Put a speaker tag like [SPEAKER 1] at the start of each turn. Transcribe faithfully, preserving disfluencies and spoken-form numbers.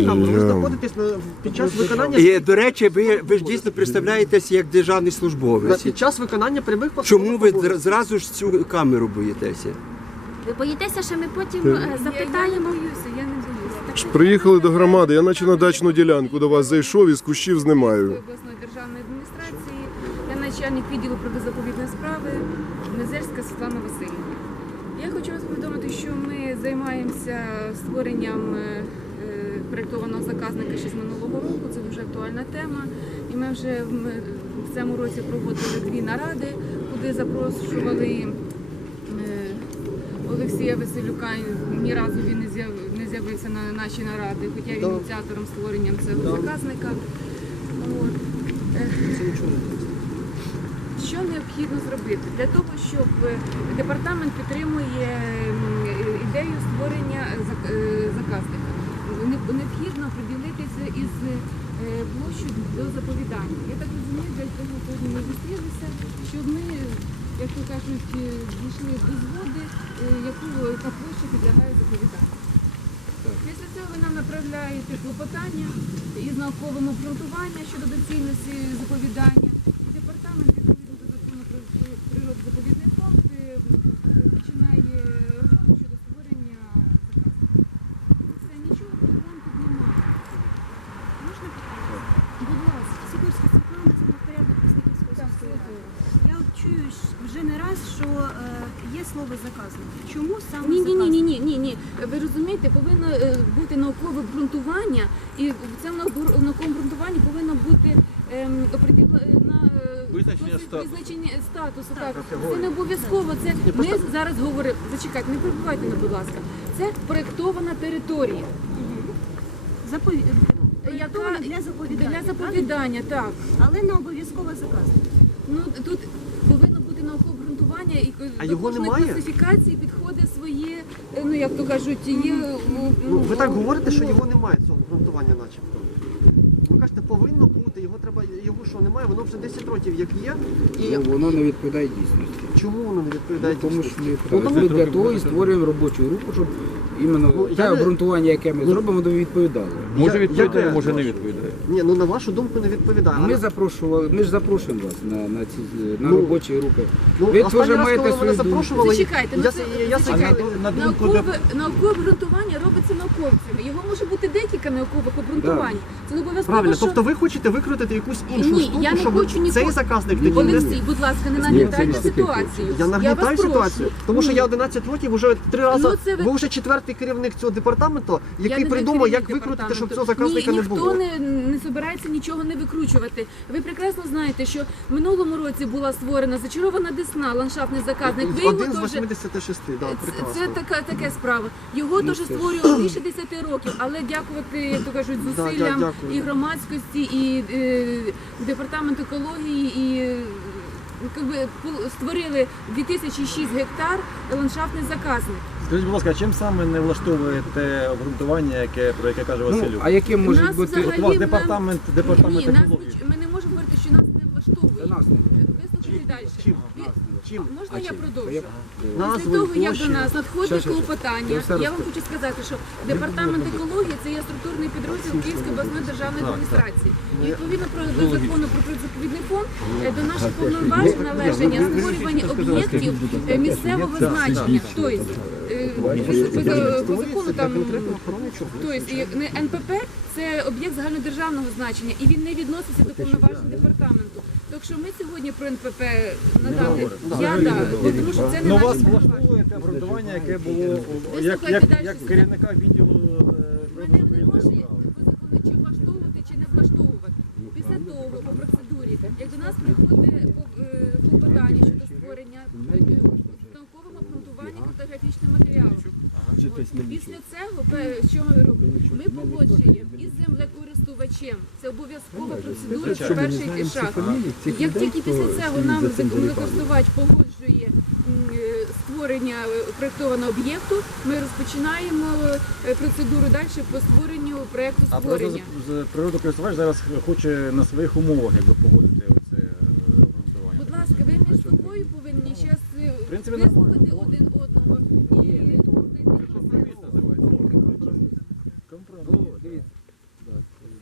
[SPEAKER 1] саме, ви знаходитесь на, під час виконання
[SPEAKER 2] І, до речі, ви, ви ж дійсно представляєтеся як державний службовець.
[SPEAKER 1] під час виконання прямих
[SPEAKER 2] Чому ви
[SPEAKER 1] посадових
[SPEAKER 2] зра- зразу ж цю камеру боїтеся?
[SPEAKER 3] Ви боїтеся, що ми потім е,
[SPEAKER 4] Я не
[SPEAKER 3] запитаємо?
[SPEAKER 4] боюся, я не боюся. Так що
[SPEAKER 5] Приїхали до громади, я наче на дачну ділянку до вас зайшов і з кущів знімаю.
[SPEAKER 4] обласної державної адміністрації, я начальник відділу природозаповідної справи Незерська Світлана Васильівна. Я хочу вас повідомити, що ми займаємося створенням е, е, проєктованого заказника ще з минулого року, це дуже актуальна тема. І ми вже в, м- в цьому році проводили дві наради, куди запрошували е, Олексія Василюка. Ні разу він не з'яв- не з'явився на наші наради, хоча він ініціатором створення цього заказника. От. Е, Що необхідно зробити? Для того, щоб е, департамент підтримує м, ідею створення зак- е, заказника, Не- необхідно приділитися із е, площею до заповідання. Я так розумію, для того сьогодні ми зустрілися, щоб ми, як то кажуть, е, дійшли до згоди, е, яку яка площа підлягає заповіданню. Після цього ви нам направляєте клопотання із науковим обґрунтуванням щодо доцільності заповідання. І департамент відповідно до закону про природозаповідний фонд е, починає роботу щодо створення заказника. Це нічого проблем тут немає.
[SPEAKER 6] Можна питання? Будь ласка, Сікорська Світлана, порядок Пісняківського сільського голови. Я от чую ж вже не раз, що е, є слово заказник. Чому саме
[SPEAKER 4] Ні, ні, ні,
[SPEAKER 6] заказник?
[SPEAKER 4] ні, ні, ні, ні. Ви розумієте, повинно е, бути наукове обґрунтування, і в цьому науковому обґрунтуванні повинно бути ем, определена е,
[SPEAKER 7] Визначення
[SPEAKER 4] досить
[SPEAKER 7] статусу.
[SPEAKER 4] визначення статусу. Так, це не обов'язково. Це ми зараз говоримо. Зачекайте, не перебувайте мене, будь ласка. Це проєктована територія.
[SPEAKER 6] Запові...
[SPEAKER 4] Яка
[SPEAKER 6] Проєктована для заповідання,
[SPEAKER 4] для заповідання, так.
[SPEAKER 6] але не обов'язково заказник.
[SPEAKER 4] Ну тут повинно бути наукове обґрунтування, і
[SPEAKER 1] А
[SPEAKER 4] до
[SPEAKER 1] його
[SPEAKER 4] кожної
[SPEAKER 1] немає?
[SPEAKER 4] класифікації підходить своє, е, ну як то кажуть, є. ну,
[SPEAKER 1] Ну, ви так говорите, що
[SPEAKER 4] умови.
[SPEAKER 1] його немає, цього ґрунтування начебто. Ви кажете, повинно бути, його треба, його що немає, воно вже десять років як є. І
[SPEAKER 8] Ну, воно не відповідає дійсності.
[SPEAKER 1] чому воно не відповідає
[SPEAKER 8] Ну, тому що
[SPEAKER 1] дійсності?
[SPEAKER 8] не
[SPEAKER 1] Ну,
[SPEAKER 8] відповідає. Ми для того і створюємо робочу групу, щоб іменно
[SPEAKER 1] Ну,
[SPEAKER 8] те
[SPEAKER 1] я не-
[SPEAKER 8] обґрунтування, яке ми зробимо, воно відповідало.
[SPEAKER 7] Може
[SPEAKER 1] Я-
[SPEAKER 7] відповідає,
[SPEAKER 1] я-
[SPEAKER 7] може не відповідає.
[SPEAKER 1] Ні, ну на вашу думку не відповідає.
[SPEAKER 8] Ми
[SPEAKER 1] Але-
[SPEAKER 8] запрошували, ми ж запрошуємо вас на, на ці на
[SPEAKER 1] Ну,
[SPEAKER 8] робочі групи.
[SPEAKER 1] Ну,
[SPEAKER 8] Ви
[SPEAKER 1] останній
[SPEAKER 8] теж
[SPEAKER 1] раз,
[SPEAKER 8] маєте
[SPEAKER 1] коли мене
[SPEAKER 8] свою думку.
[SPEAKER 1] запрошували,
[SPEAKER 4] Зачекайте, ну
[SPEAKER 1] я,
[SPEAKER 4] це,
[SPEAKER 1] я, я,
[SPEAKER 4] зачекайте.
[SPEAKER 7] на думку
[SPEAKER 4] Наукове, наукове обґрунтування робиться науковцями. Його може бути декілька наукових обґрунтувань. Це не обов'язково,
[SPEAKER 1] Правильно,
[SPEAKER 4] що...
[SPEAKER 1] тобто ви хочете викрутити якусь іншу
[SPEAKER 4] Ні,
[SPEAKER 1] штуку,
[SPEAKER 4] я не
[SPEAKER 1] щоб
[SPEAKER 4] хочу нікого-
[SPEAKER 1] цей заказник такий не
[SPEAKER 4] Олексій, будь ласка, не нагнітайте ситуацію.
[SPEAKER 1] Я нагнітаю
[SPEAKER 4] вас
[SPEAKER 1] ситуацію,
[SPEAKER 4] прошу.
[SPEAKER 1] тому що
[SPEAKER 4] Ні.
[SPEAKER 1] я одинадцять років вже три рази,
[SPEAKER 4] Ну, це ви-
[SPEAKER 1] ви вже четвертий керівник цього департаменту,
[SPEAKER 4] Я
[SPEAKER 1] який
[SPEAKER 4] не
[SPEAKER 1] придумав, як
[SPEAKER 4] керівник
[SPEAKER 1] викрутити, щоб
[SPEAKER 4] департаменту.
[SPEAKER 1] цього заказника
[SPEAKER 4] Ні,
[SPEAKER 1] не було.
[SPEAKER 4] ніхто не, не збирається нічого не викручувати. Ви прекрасно знаєте, що в минулому році була створена зачарована Десна, ландшафтний заказник. Ви його
[SPEAKER 1] Один з
[SPEAKER 4] теж...
[SPEAKER 1] вісімдесят шість, да,
[SPEAKER 4] Це,
[SPEAKER 1] прекрасно.
[SPEAKER 4] це така, така справа. Його теж створювали більше десяти років, але дякувати, як то кажуть,
[SPEAKER 1] Да,
[SPEAKER 4] зусиллям
[SPEAKER 1] дя- дякую.
[SPEAKER 4] і громадськості, і е, департаменту екології, і е, как би, пол- створили дві тисячі шість гектар ландшафтний заказник.
[SPEAKER 7] Скажіть, будь ласка, чим саме не влаштовує те обґрунтування, яке, про яке каже
[SPEAKER 8] Ну,
[SPEAKER 7] Василюк?
[SPEAKER 8] а яким може
[SPEAKER 4] Нас
[SPEAKER 8] бути
[SPEAKER 7] От у вас
[SPEAKER 4] взагалі
[SPEAKER 7] департамент, департамент
[SPEAKER 4] Ні, нас
[SPEAKER 7] екології.
[SPEAKER 4] ніч- ми не можемо говорити, що нас не влаштовує.
[SPEAKER 8] До нас не
[SPEAKER 4] Вислухайте далі.
[SPEAKER 1] Чим?
[SPEAKER 4] Ви-
[SPEAKER 1] Чим?
[SPEAKER 4] Можна я
[SPEAKER 8] чим?
[SPEAKER 4] продовжу?
[SPEAKER 8] Як?
[SPEAKER 4] Після
[SPEAKER 1] Назвою,
[SPEAKER 4] того, як до
[SPEAKER 1] площею.
[SPEAKER 4] нас надходить
[SPEAKER 8] Щас, щас,
[SPEAKER 4] клопотання,
[SPEAKER 8] щас. Я все
[SPEAKER 4] я вам
[SPEAKER 8] розкажу.
[SPEAKER 4] хочу сказати, що департамент екології це є структурний підрозділ Київської обласної державної адміністрації. І відповідно про до закону про природозаповідний фонд е, до наших повноважень належення створювання об'єктів е, місцевого значення. Тобто, е, по- по- по закону там тобто, і не ен пе пе це об'єкт загальнодержавного значення, і він не відноситься до повноважень департаменту. Так що ми сьогодні про ен пе пе надали, я да, тому що це не
[SPEAKER 7] Ну
[SPEAKER 4] наші
[SPEAKER 7] вас
[SPEAKER 4] повноваження.
[SPEAKER 7] влаштовує те обґрунтування, яке було як,
[SPEAKER 4] слухайте
[SPEAKER 7] як,
[SPEAKER 4] далі
[SPEAKER 7] як
[SPEAKER 4] сюди.
[SPEAKER 7] керівника відділу е,
[SPEAKER 4] Мене не
[SPEAKER 7] природозаповідної
[SPEAKER 4] може
[SPEAKER 7] справи.
[SPEAKER 4] по закону чи влаштовувати, чи не влаштовувати. Після того, по процедурі, як до нас приходить е, клопотання щодо створення е, з науковим обґрунтуванням картографічного матеріалу. Після цього, пе- що ми робимо? Ми погоджуємо із землекористувачем. Це обов'язкова процедура, це перший шаг. Як тільки після цього нам землекористувач погоджує м, е, створення е, проєктованого об'єкту, ми розпочинаємо е, процедуру далі по створенню проєкту
[SPEAKER 7] А
[SPEAKER 4] створення.
[SPEAKER 7] природо- природокористувач зараз хоче на своїх умовах якби погодити оце е, обґрунтування.
[SPEAKER 4] Будь ласка, ви між собою повинні зараз
[SPEAKER 7] принципі,
[SPEAKER 4] вислухати один